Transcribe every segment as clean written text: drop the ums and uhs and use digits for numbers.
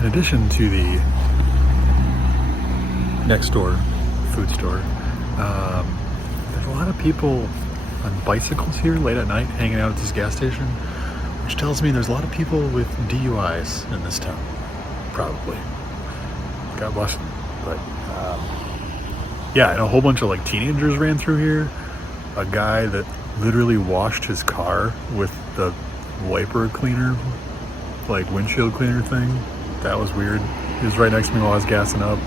In addition to the next door food store, there's a lot of people on bicycles here late at night hanging out at this gas station, which tells me there's a lot of people with DUIs in this town. Probably. God bless them. But yeah, and a whole bunch of like teenagers ran through here. A guy that literally washed his car with the wiper cleaner, like windshield cleaner thing. That was weird. He was right next to me while I was gassing up.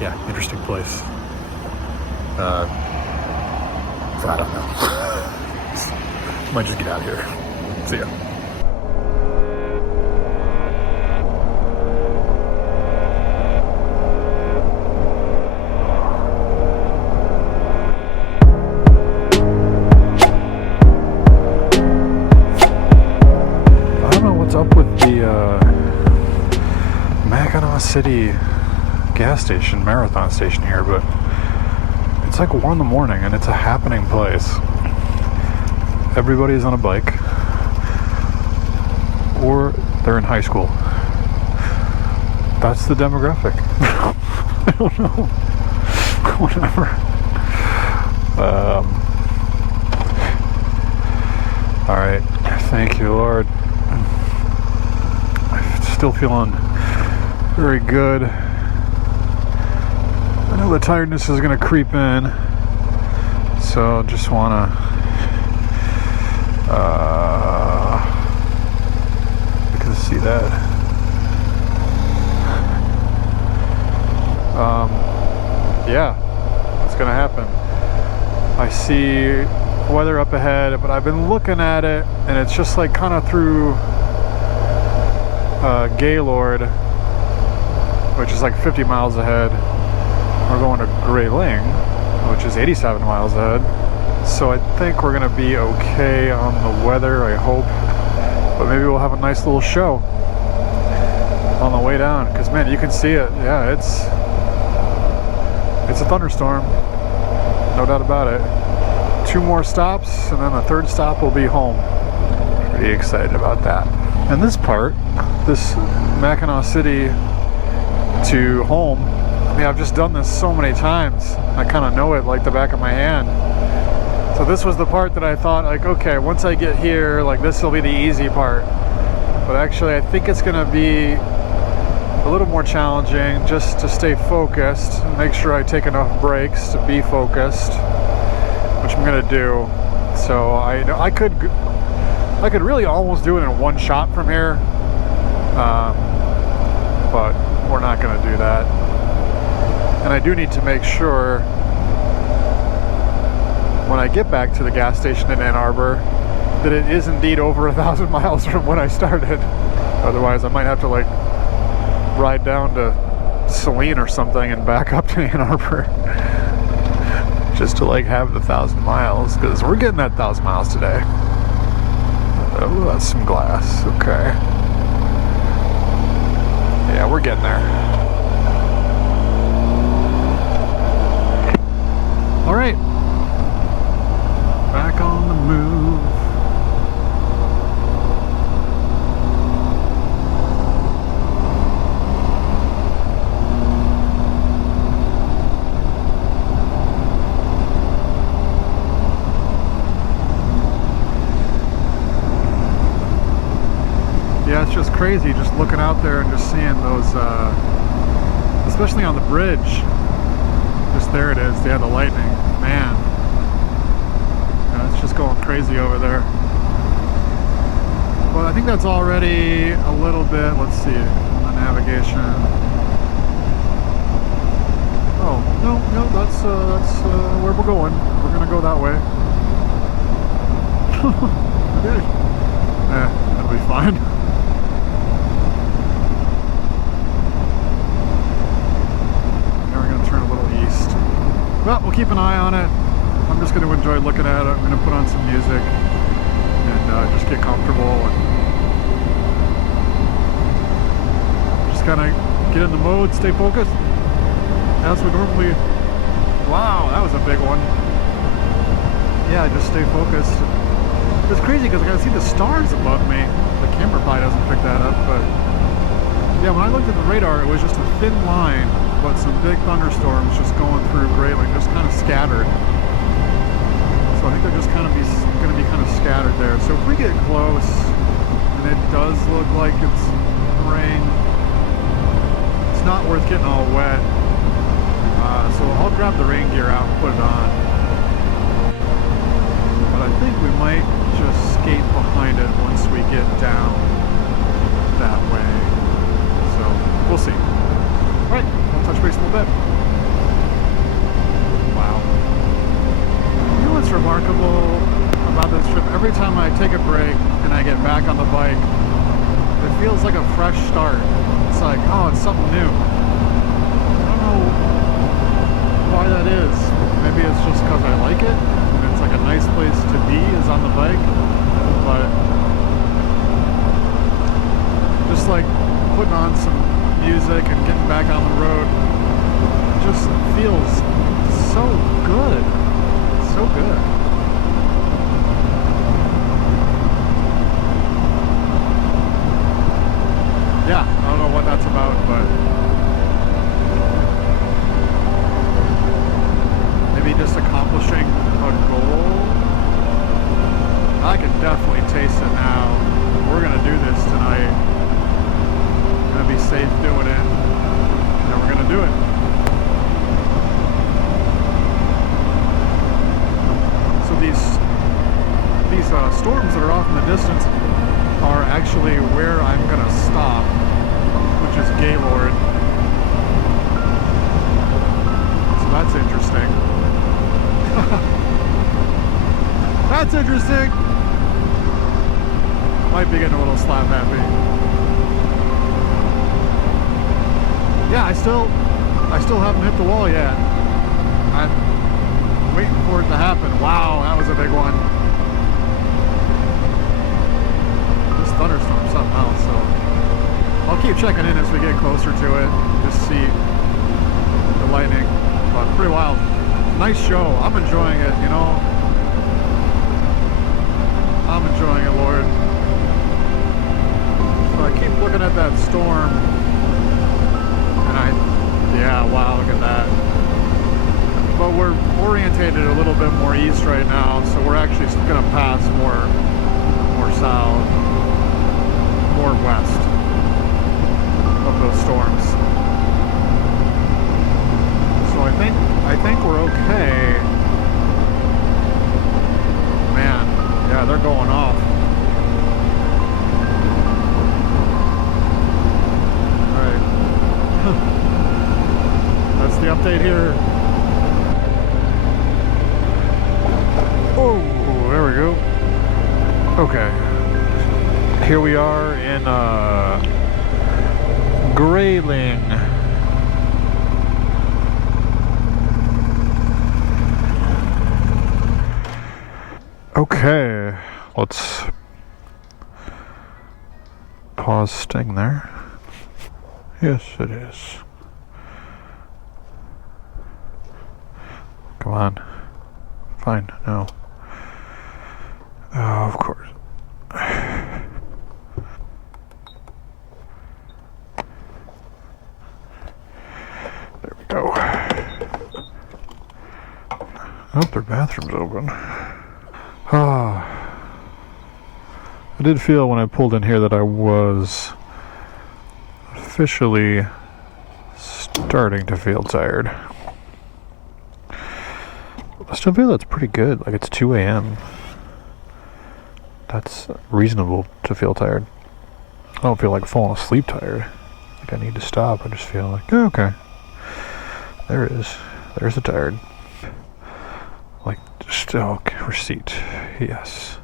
Yeah, interesting place. I don't know. Might just get out of here. See ya. Up with the Mackinac City gas station, marathon station here, but it's like 1 in the morning and it's a happening place. Everybody's on a bike or they're in high school. That's the demographic. I don't know. Whatever. Alright, thank you, Lord. Still feeling very good. I know the tiredness is going to creep in, so just want to I can see that. Yeah, it's going to happen. I see weather up ahead, but I've been looking at it, and it's just like kind of through Gaylord, which is like 50 miles ahead. We're going to Grayling, which is 87 miles ahead. So I think we're gonna be okay on the weather, I hope. But maybe we'll have a nice little show on the way down, because man, you can see it. Yeah, it's a thunderstorm, no doubt about it. 2 more stops, and then the 3rd stop will be home. Pretty excited about that. And this part, this Mackinac City to home, I mean, I've just done this so many times. I kind of know it like the back of my hand. So this was the part that I thought, like, okay, once I get here, like, this will be the easy part. But actually, I think it's going to be a little more challenging just to stay focused and make sure I take enough breaks to be focused, which I'm going to do. So I could really almost do it in one shot from here, but we're not going to do that. And I do need to make sure when I get back to the gas station in Ann Arbor that it is indeed over 1,000 miles from when I started. Otherwise, I might have to like ride down to Saline or something and back up to Ann Arbor just to like have the 1,000 miles, because we're getting that 1,000 miles today. Oh, that's some glass. Okay. Yeah, we're getting there. All right. Back on the move. Yeah, it's just crazy just looking out there and just seeing those, especially on the bridge. Just there it is, yeah, the lightning. Man, yeah, it's just going crazy over there. Well, I think that's already a little bit, let's see, on the navigation. Oh, no, that's where we're going. We're gonna go that way. Okay. Yeah, that'll be fine. But we'll keep an eye on it. I'm just going to enjoy looking at it. I'm going to put on some music and just get comfortable and just kind of get in the mode, stay focused. As we normally. Wow, that was a big one. Yeah, just stay focused. It's crazy because I can see the stars above me. The camera probably doesn't pick that up, but yeah, when I looked at the radar, it was just a thin line, but some big thunderstorms just going through Grayling, just kind of scattered. So I think they're just kind of going to be kind of scattered there. So if we get close, and it does look like it's rain, it's not worth getting all wet. So I'll grab the rain gear out and put it on. But I think we might just skate behind it once we get down that way. So we'll see. Alright, I'll touch base in a little bit. Wow. You know what's remarkable about this trip? Every time I take a break and I get back on the bike, it feels like a fresh start. It's like, oh, it's something new. I don't know why that is. Maybe it's just because I like it. It's like a nice place to be is on the bike. But just like putting on some music and getting back on the road just feels so good. So good. Yeah, I don't know what that's about, but maybe just accomplishing a goal. I can definitely taste it now. We're gonna do this tonight. We're gonna be safe doing it, and we're gonna do it. So these storms that are off in the distance are actually where I'm gonna stop, which is Gaylord. So that's interesting. That's interesting. Might be getting a little slap happy. Yeah, I still haven't hit the wall yet. I'm waiting for it to happen. Wow, that was a big one. This thunderstorm something else, so I'll keep checking in as we get closer to it, just see the lightning. But pretty wild. Nice show. I'm enjoying it, you know. I'm enjoying it, Lord. So I keep looking at that storm, and yeah, wow, look at that. But we're orientated a little bit more east right now, so we're actually going to pass more south, more west of those storms. So I think we're okay. Man, yeah, they're going off. Alright. That's the update here. Oh, there we go. Okay. Here we are in Grayling. Okay, let's pause sting there. Yes, it is. Come on. Fine, no. Oh, of course. There we go. Oh, their bathroom's open. Ah. I did feel when I pulled in here that I was officially starting to feel tired. I still feel that's pretty good. Like, it's 2 a.m. That's reasonable to feel tired. I don't feel like falling asleep tired. Like I need to stop. I just feel like, oh, okay. There it is. There's the tired. Like, just, oh, okay, receipt. Yes.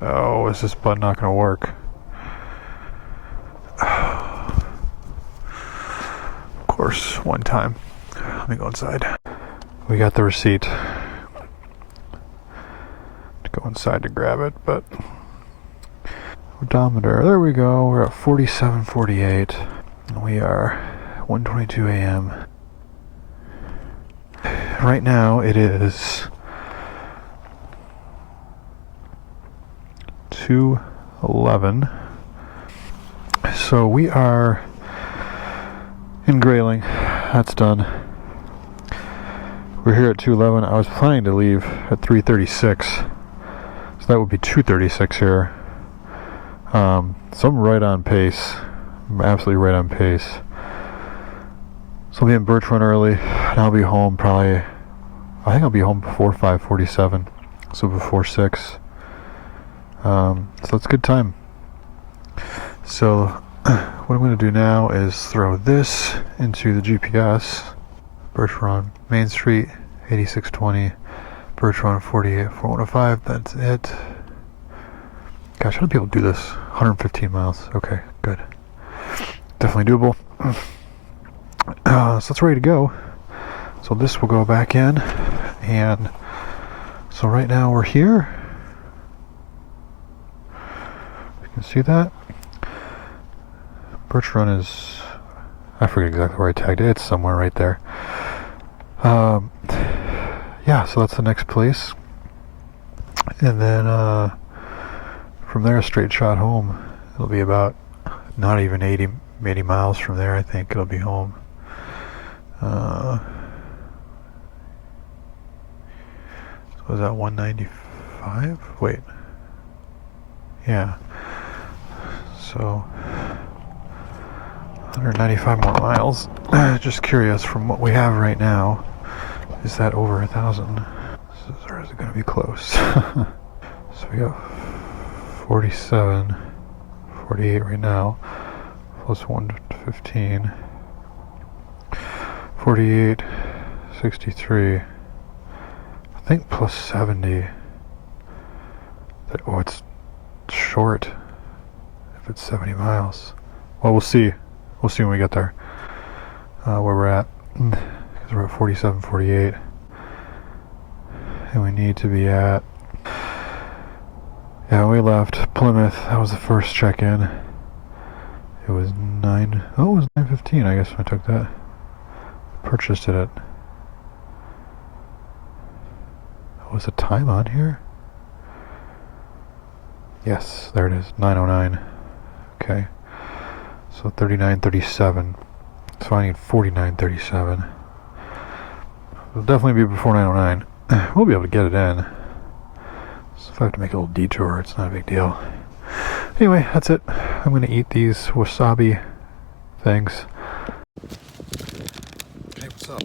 Oh, is this button not going to work? Of course, one time. Let me go inside. We got the receipt. To go inside to grab it, but odometer, there we go. We're at 47.48. We are 1:22 a.m. Right now it is 211. So we are in Grayling. That's done. We're here at 211. I was planning to leave at 3:36. So that would be 2:36 here. So I'm right on pace. I'm absolutely right on pace. So I'll be in Birch Run early, and I'll be home probably, I think I'll be home before 5:47, so before 6. So that's a good time. So what I'm going to do now is throw this into the GPS. Birch Run, Main Street, 8620, Birch Run, 48405, that's it. Gosh, how do people do this? 115 miles. Okay, good. Definitely doable. So it's ready to go. So this will go back in. And so right now we're here. You can see that. Birch Run is, I forget exactly where I tagged it. It's somewhere right there. Yeah, so that's the next place. And then from there, a straight shot home. It'll be about not even 80 miles from there, I think it'll be home. So is that 195? Wait. Yeah. So 195 more miles. Just curious, from what we have right now, is that over 1,000? Or is it going to be close? So we got 47, 48 right now, plus 115, 48, 63, I think plus 70. Oh, it's short if it's 70 miles. Well, we'll see. We'll see when we get there, where we're at, because we're at 47, 48, and we need to be at, yeah, we left Plymouth. That was the first check-in. It was 9:15, I guess, when I took that. Purchased it at, was the time on here? Yes, there it is, 9:09. Okay. So 39:37. So I need 49:37. It'll definitely be before 9:09. We'll be able to get it in. So if I have to make a little detour, it's not a big deal. Anyway, that's it. I'm going to eat these wasabi things. Hey, what's up?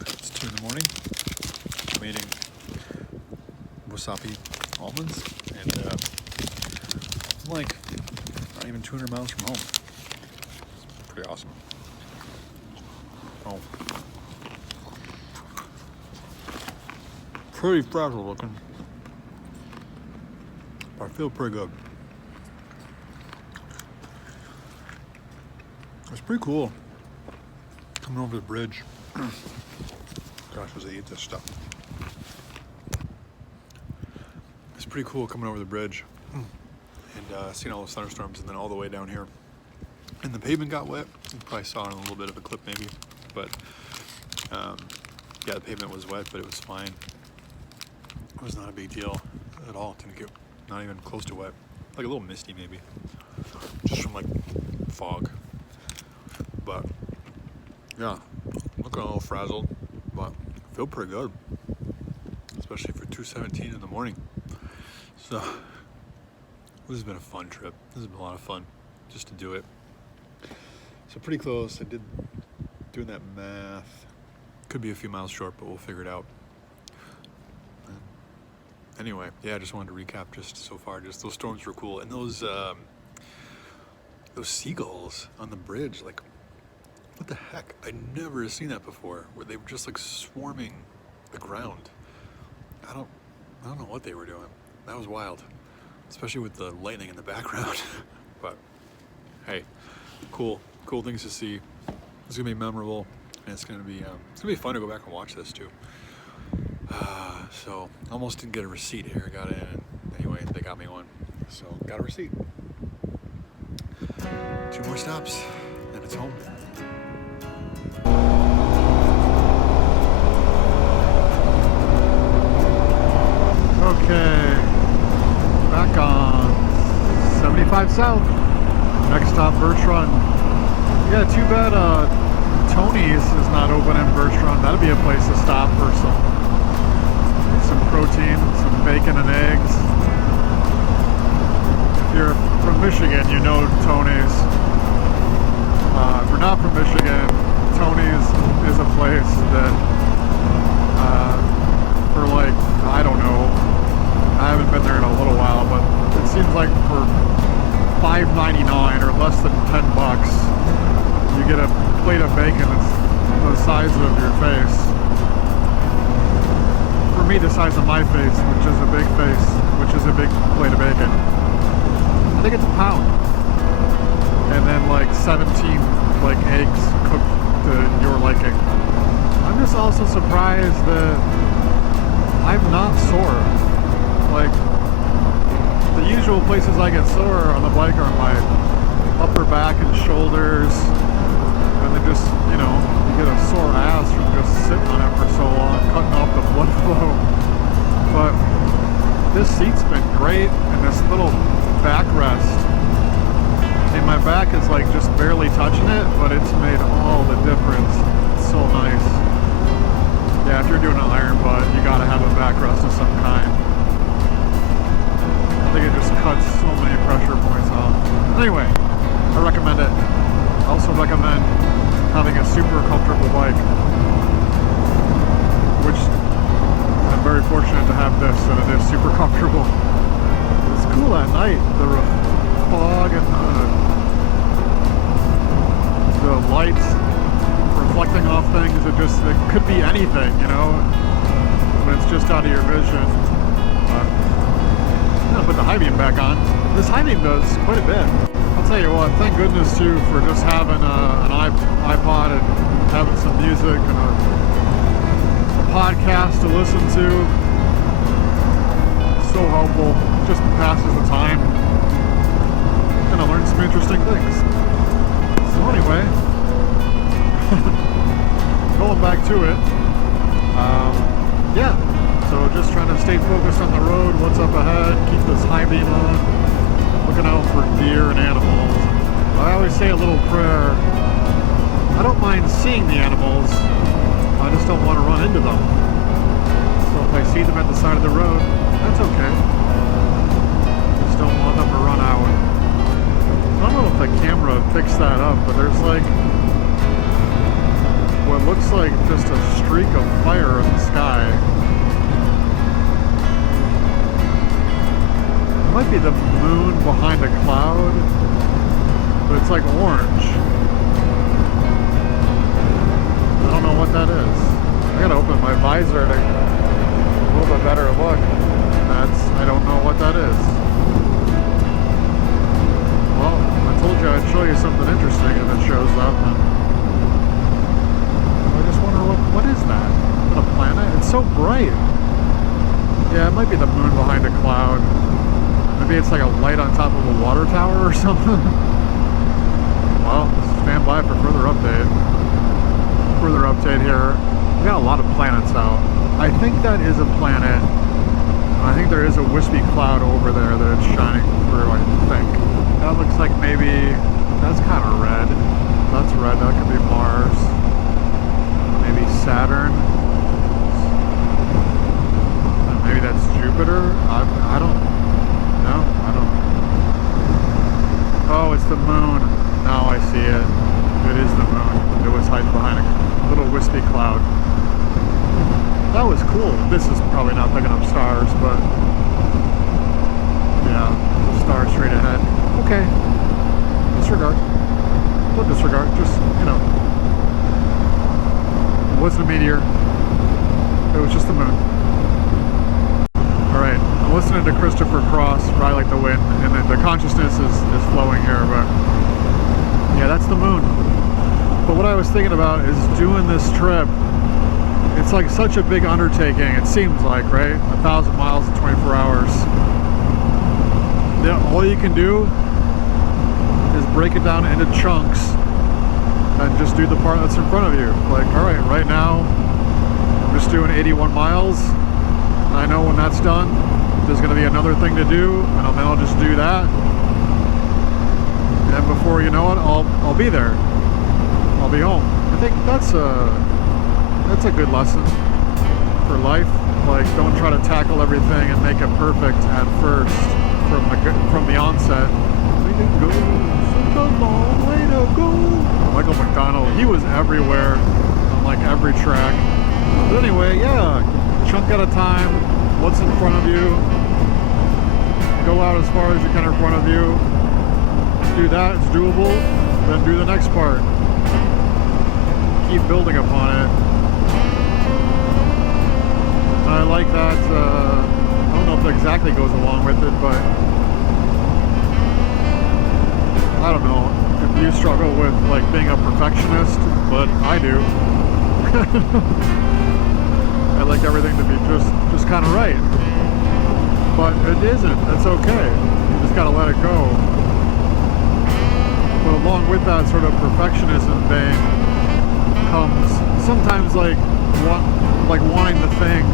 It's 2 in the morning. I'm eating wasabi almonds, and I'm like not even 200 miles from home. It's pretty awesome. Oh. Pretty fragile looking. But I feel pretty good. It's pretty cool coming over the bridge. Gosh, as I eat this stuff. It's pretty cool coming over the bridge and seeing all those thunderstorms, and then all the way down here. And the pavement got wet. You probably saw it in a little bit of a clip maybe. But yeah, the pavement was wet, but it was fine. It was not a big deal at all. Didn't get, not even close to wet. Like a little misty maybe. Just from like fog. But yeah, looking a little frazzled, but I feel pretty good. Especially for 2:17 in the morning. So this has been a fun trip. This has been a lot of fun just to do it. So pretty close. I did doing that math. Could be a few miles short, but we'll figure it out. Anyway, yeah, I just wanted to recap just so far. Just those storms were cool, and those seagulls on the bridge. Like, what the heck? I'd never seen that before. Where they were just like swarming the ground. I don't know what they were doing. That was wild, especially with the lightning in the background. But hey, cool things to see. It's gonna be memorable, and it's gonna be fun to go back and watch this too. So almost didn't get a receipt here. Got in, and anyway, they got me one. So got a receipt. 2 more stops, then it's home. Okay, back on 75 South. Next stop, Birch Run. Yeah, too bad Tony's is not open in Birch Run. That'd be a place to stop for some protein, some bacon and eggs. If you're from Michigan, you know Tony's. If you're not from Michigan, Tony's is a place that for like, I don't know, I haven't been there in a little while, but it seems like for $5.99 or less than $10, you get a plate of bacon that's the size of your face. For me, the size of my face, which is a big face, which is a big plate of bacon. I think it's a pound. And then like 17 like eggs cooked to your liking. I'm just also surprised that I'm not sore. Like, the usual places I get sore on the bike are my upper back and shoulders. And they just, you know, you get a sore ass from just sitting on it for so long, cutting off the blood flow. But this seat's been great, and this little backrest in my back is like just barely touching it, but it's made all the difference. It's so nice. Yeah, if you're doing an iron butt, you gotta have a backrest of some kind. I think it just cuts so many pressure points off. Anyway, I recommend it. I also recommend having a super comfortable bike, which I'm very fortunate to have this, and it is super comfortable. It's cool at night, the fog and the lights reflecting off things. It could be anything, you know, when it's just out of your vision. But I'm gonna put the high beam back on. This high beam does quite a bit. I'll tell you what, thank goodness too for just having an iPod and having some music and a podcast to listen to. So helpful. Just passes the time. And I learned some interesting things. So anyway, going back to it, yeah, so just trying to stay focused on the road, what's up ahead, keep this high beam on, looking out for deer and animals. I always say a little prayer. I don't mind seeing the animals, I just don't want to run into them. So if I see them at the side of the road, that's okay. Just don't want them to run out. I don't know if the camera picks that up, but there's like what looks like just a streak of fire in the sky. It might be the moon behind a cloud, but it's like orange. I don't know what that is. I gotta open my visor to a little bit better look. I don't know what that is. Well, I told you I'd show you something interesting if it shows up. And I just wonder what is that? Is it a planet? It's so bright. Yeah, it might be the moon behind a cloud. Maybe it's like a light on top of a water tower or something. Well, stand by for further update. Further update here. We got a lot of planets out. I think that is a planet. I think there is a wispy cloud over there that it's shining through, I think. That looks like maybe, that's kind of red. That's red, that could be Mars. Maybe Saturn. Maybe that's Jupiter. I don't know. Oh, it's the moon. Now I see it. It is the moon. It was hiding behind a little wispy cloud. That was cool. This is probably not picking up stars, but yeah, the star straight ahead. Okay. Disregard. Don't disregard. Just, you know, it wasn't a meteor. It was just the moon. Alright, I'm listening to Christopher Cross, Ride Like the Wind, and the consciousness is flowing here, but yeah, that's the moon. But what I was thinking about is doing this trip. It's like such a big undertaking, it seems like, right? 1,000 miles in 24 hours. All you can do is break it down into chunks and just do the part that's in front of you. Like, all right, right now, I'm just doing 81 miles. I know when that's done, there's going to be another thing to do, and then I'll just do that. And before you know it, I'll be there. I'll be home. I think that's a good lesson for life. Like, don't try to tackle everything and make it perfect at first from the onset. We can go such a long way to go. Michael McDonald, he was everywhere on like every track. But anyway, yeah, chunk at a time. What's in front of you? Go out as far as you can in front of you. Do that, it's doable. Then do the next part. Keep building upon it. I like that. I don't know if it exactly goes along with it, but I don't know if you struggle with like being a perfectionist, but I do. I like everything to be just kind of right, but it isn't. That's okay. You just gotta let it go. But along with that sort of perfectionism thing comes sometimes like wanting the thing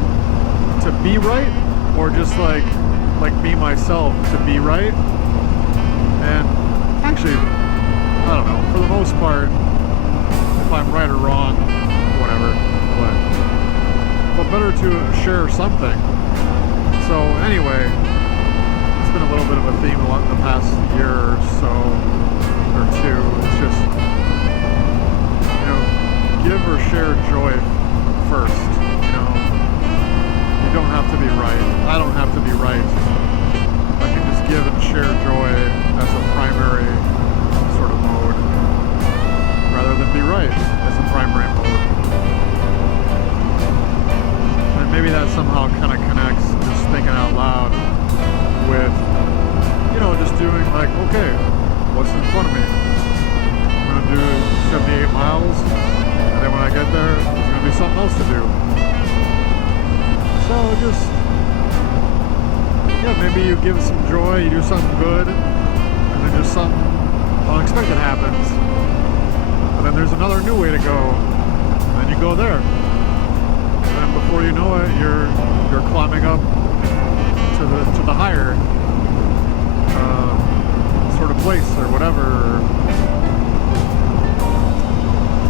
to be right, or just like me myself to be right. And actually, I don't know, for the most part, if I'm right or wrong, whatever, but better to share something. So anyway, it's been a little bit of a theme the past year or so, or two. It's just, you know, give or share joy first. You know, you don't have to be right. I don't have to be right. I can just give and share joy as a primary sort of mode, rather than be right as a primary mode. And maybe that somehow kind of connects, just thinking out loud, with, you know, just doing like, okay, what's in front of me? I'm going to do 78 miles, and then when I get there, there's going to be something else to do. So just, yeah, maybe you give some joy, you do something good, and then just something unexpected happens. And then there's another new way to go, and then you go there. And before you know it, you're climbing up to the higher sort of place or whatever.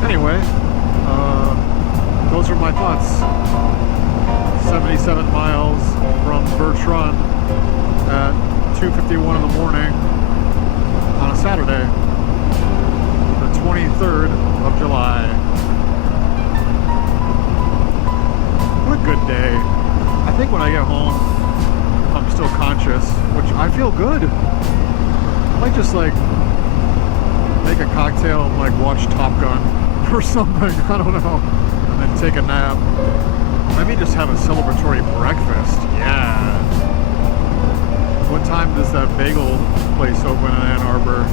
Anyway, those are my thoughts. 77 miles from Birch Run at 2:51 in the morning on a Saturday, the 23rd of July. What a good day. I think when I get home, if I'm still conscious, which I feel good, I might just like make a cocktail and like watch Top Gun or something, I don't know, and then take a nap. Maybe just have a celebratory breakfast. Yeah. What time does that bagel place open in Ann Arbor?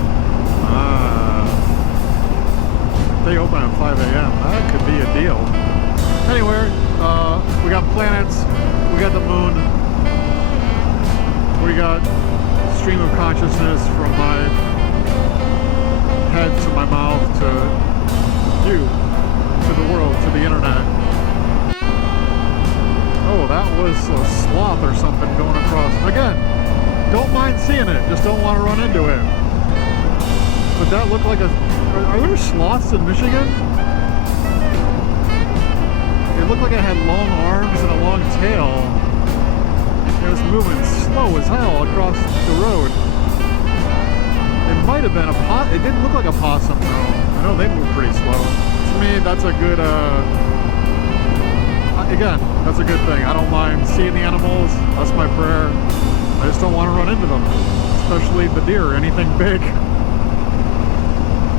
They open at 5 a.m. That could be a deal. Anyway, we got planets, we got the moon, we got stream of consciousness from my head to my mouth to you, to the world, to the internet. Oh, that was a sloth or something going across. Again, don't mind seeing it, just don't want to run into it. But that looked like a... Are there sloths in Michigan? It looked like it had long arms and a long tail. It was moving slow as hell across the road. It might have been a possum. It didn't look like a possum, though. I know they move pretty slow. To me, that's a good... Again, that's a good thing. I don't mind seeing the animals. That's my prayer. I just don't want to run into them, especially the deer or anything big.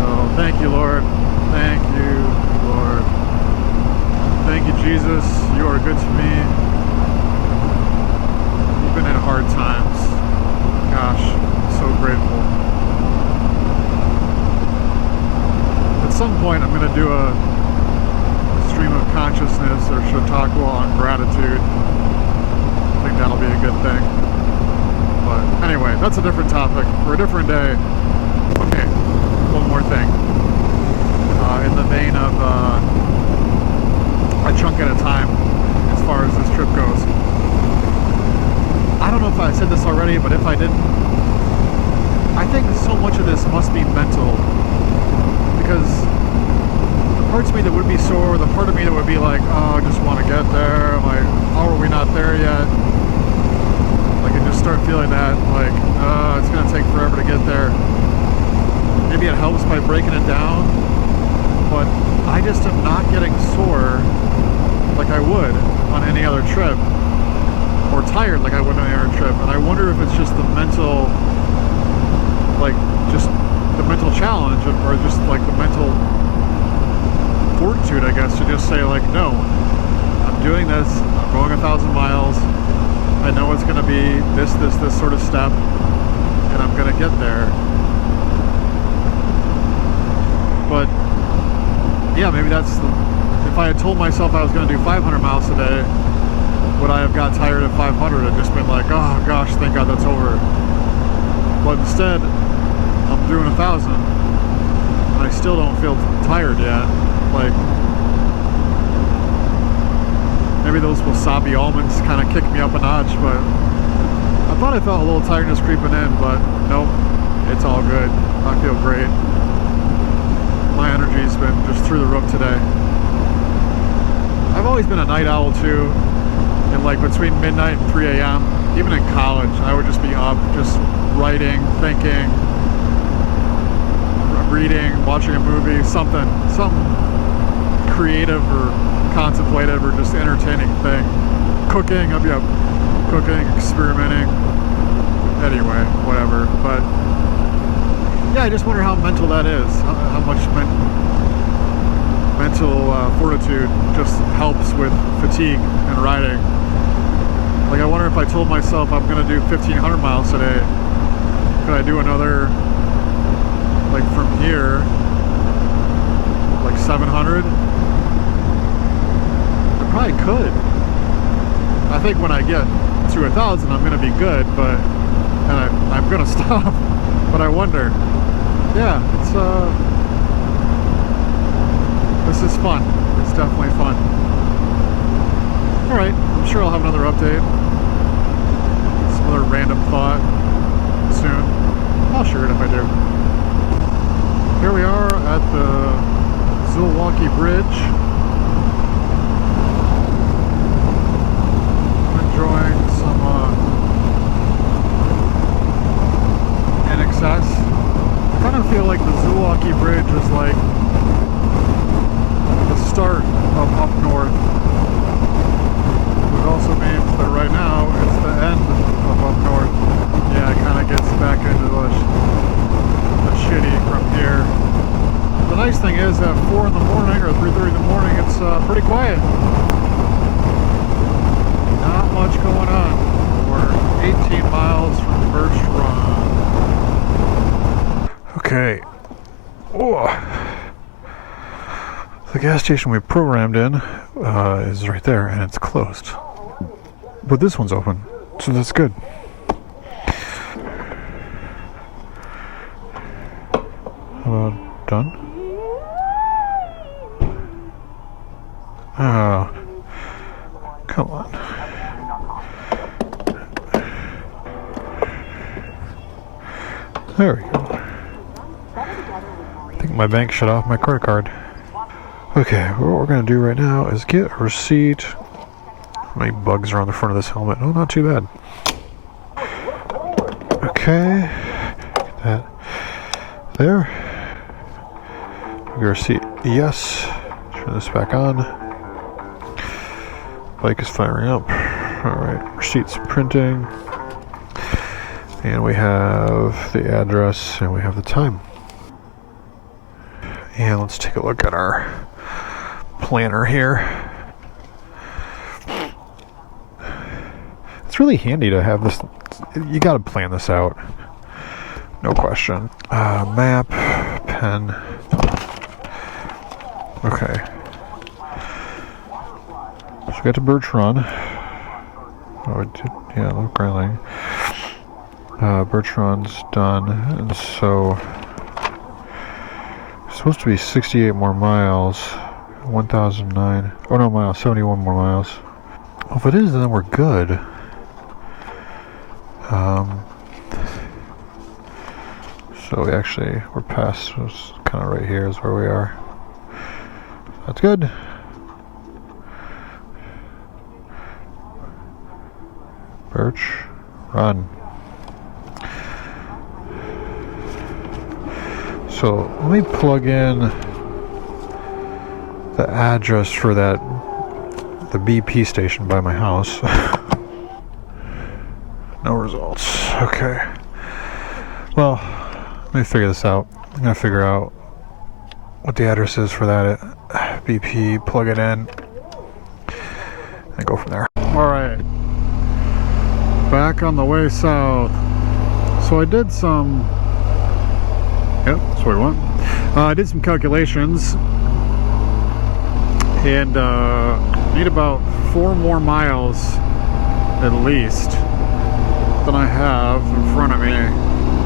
So thank you, Lord. Thank you, Lord. Thank you, Jesus. You are good to me. Even in hard times. Gosh, I'm so grateful. At some point, I'm going to do a stream of consciousness or Chautauqua on gratitude. I think that'll be a good thing. But anyway, that's a different topic for a different day. Okay, one more thing. In the vein of a chunk at a time as far as this trip goes. I don't know if I said this already, but if I didn't, I think so much of this must be mental. Because the parts of me that would be sore, the part of me that would be like, oh, I just want to get there. I'm like, how are we not there yet? Like, I just start feeling that, like, it's going to take forever to get there. Maybe it helps by breaking it down, but I just am not getting sore like I would on any other trip, or tired like I would on any other trip. And I wonder if it's just the mental, like, just the mental challenge, or just like the mental fortitude, I guess, to just say, like, no, I'm doing this, I'm going 1,000 miles, I know it's going to be this sort of step, and I'm going to get there. But yeah, maybe that's if I had told myself I was going to do 500 miles a day, would I have got tired at 500 and just been like, oh gosh, thank God that's over? But instead, I'm doing 1,000, and I still don't feel tired yet. Like, maybe those wasabi almonds kind of kicked me up a notch, but I thought I felt a little tiredness creeping in, but nope, it's all good. I feel great. My energy's been just through the roof today. I've always been a night owl too, and like between midnight and 3 a.m., even in college, I would just be up, just writing, thinking, reading, watching a movie, something creative or contemplative or just entertaining thing. Cooking, I'd be up cooking, experimenting, anyway, whatever. But yeah, I just wonder how mental that is, how much mental fortitude just helps with fatigue and riding. Like, I wonder if I told myself I'm going to do 1,500 miles today, could I do another, like, from here, like 700? I probably could. I think when I get to 1,000, I'm going to be good, but, and I'm going to stop. But I wonder. Yeah, it's, this is fun. It's definitely fun. Alright, I'm sure I'll have another update. Some other random thought soon. I'll share it if I do. Here we are at the Zilwaukee Bridge. I'm enjoying some NXS. I kind of feel like the Zilwaukee Bridge is like the start of up north. It also means that right now it's the end of up north. Yeah, it kind of gets back into the shitty from here. The nice thing is at 4 in the morning or 3:30 in the morning, it's pretty quiet. Not much going on. We're 18 miles from Birch Run. Okay. Oh. The gas station we programmed in is right there, and it's closed. But this one's open, so that's good. Done? Oh. Come on. There we go. I think my bank shut off my credit card. Okay, what we're going to do right now is get a receipt. How many bugs are on the front of this helmet? Oh, not too bad. Okay. Get that there. Get a receipt. Yes. Turn this back on. Bike is firing up. Alright, receipts printing. And we have the address and we have the time. And let's take a look at our planner here. It's really handy to have this. You gotta plan this out. No question. Map, pen. Okay. So we got to Birch Run. Oh, it did, yeah, look, Grayling. Birch Run's done, and so it's supposed to be 68 more miles. 1,009. Oh no, miles. 71 more miles. Well, if it is, then we're good. So we're past, kind of right here is where we are. That's good. Birch, run. So let me plug in the address for the BP station by my house. No results. Okay. Well, let me figure this out. I'm gonna figure out what the address is for that BP, plug it in, and go from there. Alright. Back on the way south. So I did some... Yep, that's where we went. I did some calculations, and need about 4 more miles at least than I have in front of me.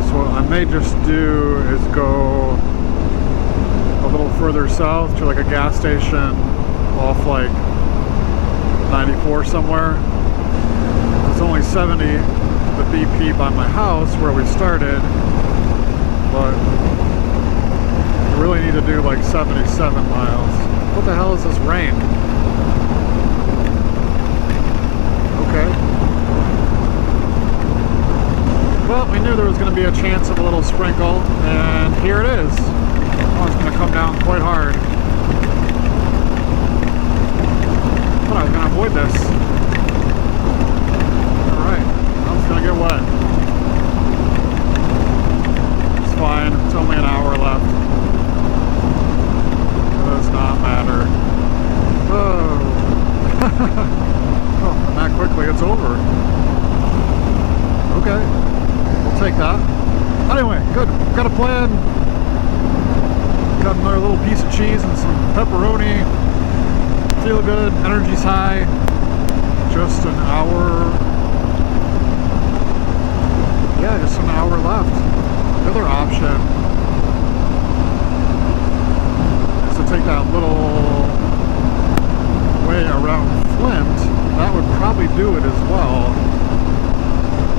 So what I may just do is go a little further south to like a gas station off like 94 somewhere. It's only 70 the BP by my house where we started, but I really need to do like 77 miles. What the hell is this rain? Okay. Well, we knew there was going to be a chance of a little sprinkle, and here it is. Oh, it's going to come down quite hard. But I was going to avoid this. Alright, I'm just going to get wet. It's fine, it's only an hour left. It does not matter. Oh. Oh, and that quickly it's over. Okay, we'll take that. Anyway, good. Got a plan. Got another little piece of cheese and some pepperoni. Feel good. Energy's high. Just an hour. Yeah, just an hour left. The other option is to take that little way around Flint. That would probably do it as well.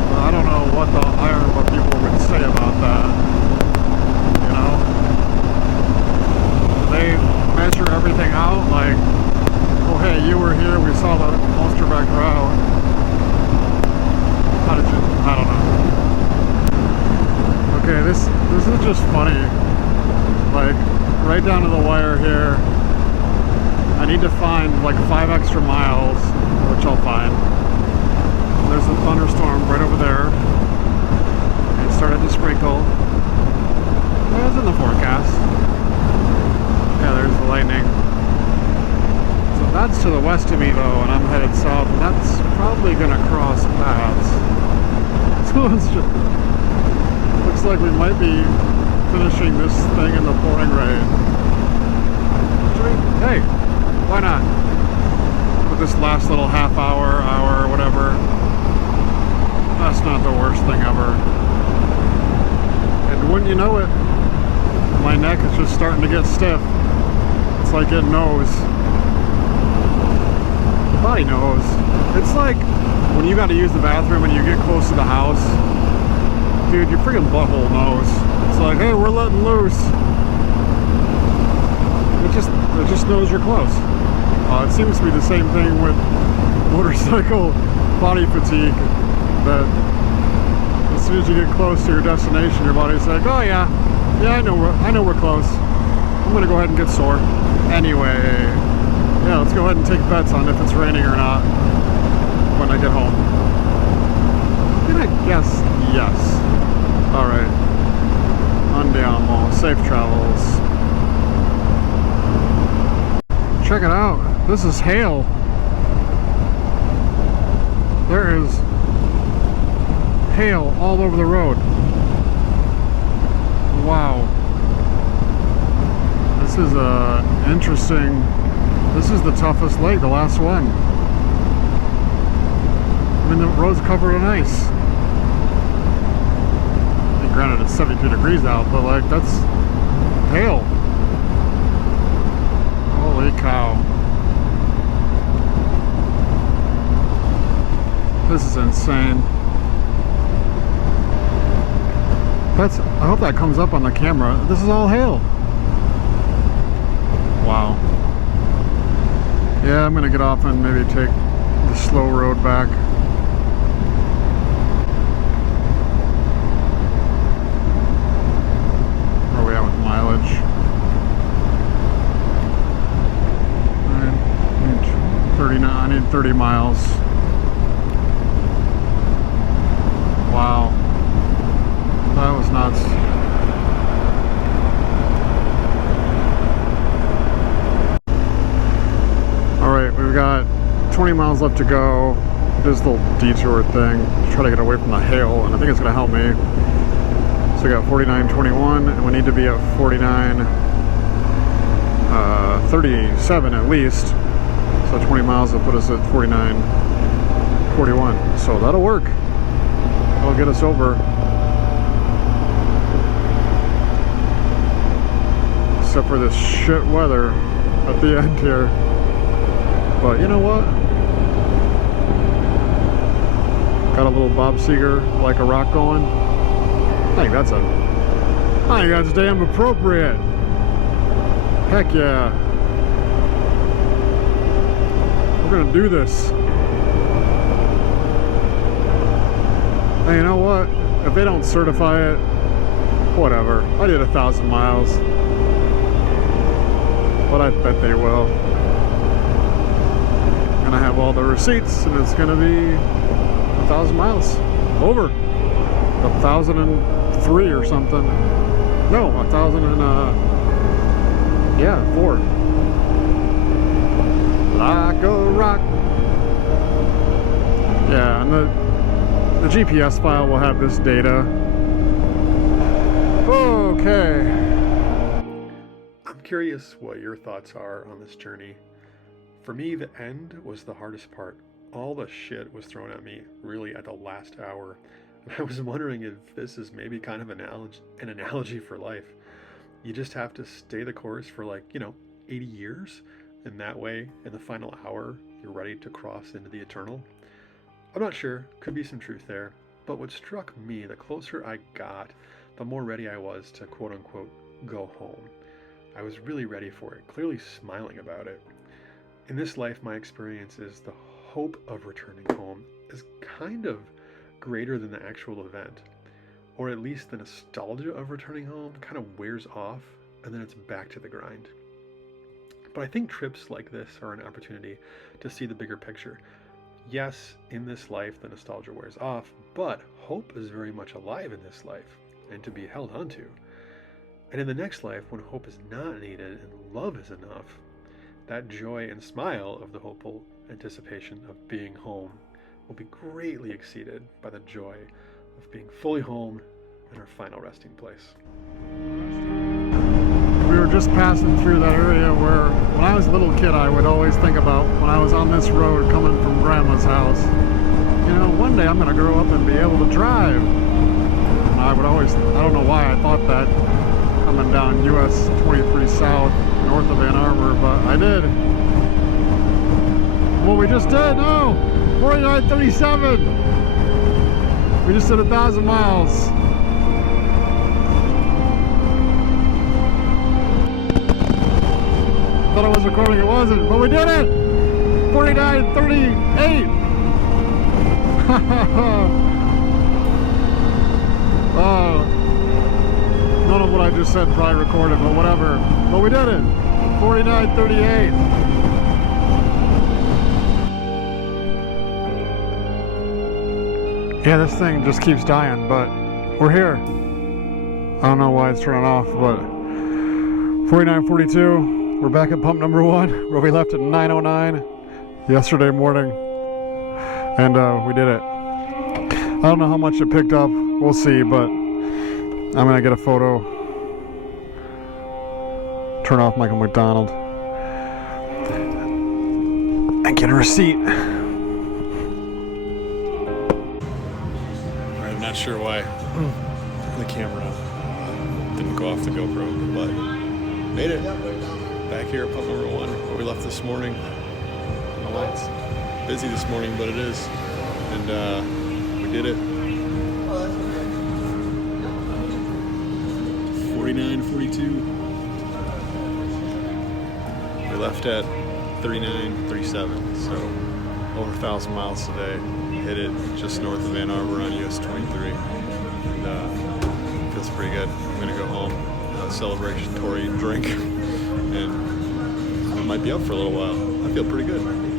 But I don't know what the Iron Butt people would say about that. You know? Do they measure everything out? Like, oh hey, you were here, we saw the Monsterback route. How did you... I don't know. Okay, this is just funny. Like, right down to the wire here. I need to find like 5 extra miles, which I'll find. There's a thunderstorm right over there. It started to sprinkle. It was in the forecast. Yeah, there's the lightning. So that's to the west of me though, and I'm headed south. And that's probably gonna cross paths. So it's just... looks like we might be finishing this thing in the pouring rain. Hey, why not? With this last little half hour, whatever. That's not the worst thing ever. And wouldn't you know it, my neck is just starting to get stiff. It's like it knows. The body knows. It's like when you got to use the bathroom and you get close to the house. Dude, your freaking butthole knows. It's like, hey, we're letting loose. It just knows you're close. It seems to be the same thing with motorcycle body fatigue. That as soon as you get close to your destination, your body's like, oh yeah, I know we're close. I'm gonna go ahead and get sore. Anyway, yeah, let's go ahead and take bets on if it's raining or not when I get home. And I guess yes. All right, andiamo, safe travels. Check it out. This is hail. There is hail all over the road. Wow. This is interesting. This is the toughest leg, the last one. I mean, the road's covered in ice. I mean, granted, it's 72 degrees out, but like, that's hail. Holy cow. This is insane. I hope that comes up on the camera. This is all hail. Wow. Yeah, I'm gonna get off and maybe take the slow road back. Where are we at with mileage? I need 30 miles. Wow. That was nuts. Alright, we've got 20 miles left to go. This little detour thing. Try to get away from the hail, and I think it's going to help me. So we got 49.21, and we need to be at 49.37 at least. So 20 miles will put us at 49.41. So that'll work. That'll get us over. Except for this shit weather at the end here. But you know what? Got a little Bob Seger like a rock going. I think that's damn appropriate. Heck yeah. We're gonna do this. And you know what? If they don't certify it, whatever. I did 1,000 miles. But I bet they will. And I have all the receipts, and it's gonna be 1,000 miles. Over. 1,003 or something. No, 1,004. Like a rock. Yeah, and the GPS file will have this data. Okay. I'm curious what your thoughts are on this journey. For me, the end was the hardest part. All the shit was thrown at me really at the last hour. And I was wondering if this is maybe kind of an analogy for life. You just have to stay the course for 80 years. And that way, in the final hour, you're ready to cross into the eternal. I'm not sure, could be some truth there. But what struck me, the closer I got, the more ready I was to quote unquote go home. I was really ready for it, clearly smiling about it. In this life, my experience is the hope of returning home is kind of greater than the actual event. Or at least the nostalgia of returning home kind of wears off, and then it's back to the grind. But I think trips like this are an opportunity to see the bigger picture. Yes, in this life, the nostalgia wears off, but hope is very much alive in this life and to be held onto. And in the next life, when hope is not needed and love is enough, that joy and smile of the hopeful anticipation of being home will be greatly exceeded by the joy of being fully home in our final resting place. We were just passing through that area where, when I was a little kid, I would always think about when I was on this road coming from Grandma's house. You know, one day I'm going to grow up and be able to drive. And I would always, I don't know why I thought that coming down US 23 South, north of Ann Arbor, but I did. Well, we just did, no! 49.37! We just did 1,000 miles. Thought I was recording, it wasn't, but we did it! 49.38! None of what I just said probably recorded, but whatever. But we did it! 49.38! Yeah, this thing just keeps dying, but we're here. I don't know why it's turning off, but 49.42. We're back at pump number 1, where we left at 9:09 yesterday morning, and we did it. I don't know how much it picked up. We'll see, but I'm gonna get a photo. Turn off Michael McDonald and get a receipt. I'm not sure why the camera didn't go off the GoPro, but made it. Back here at pump number 1, where we left this morning. I don't know why it's busy this morning, but it is. And we did it. 49, 42. We left at 39, 37, so over 1,000 miles today. Hit it just north of Ann Arbor on US 23, and feels pretty good. I'm gonna go home, celebratory drink, and I might be up for a little while. I feel pretty good.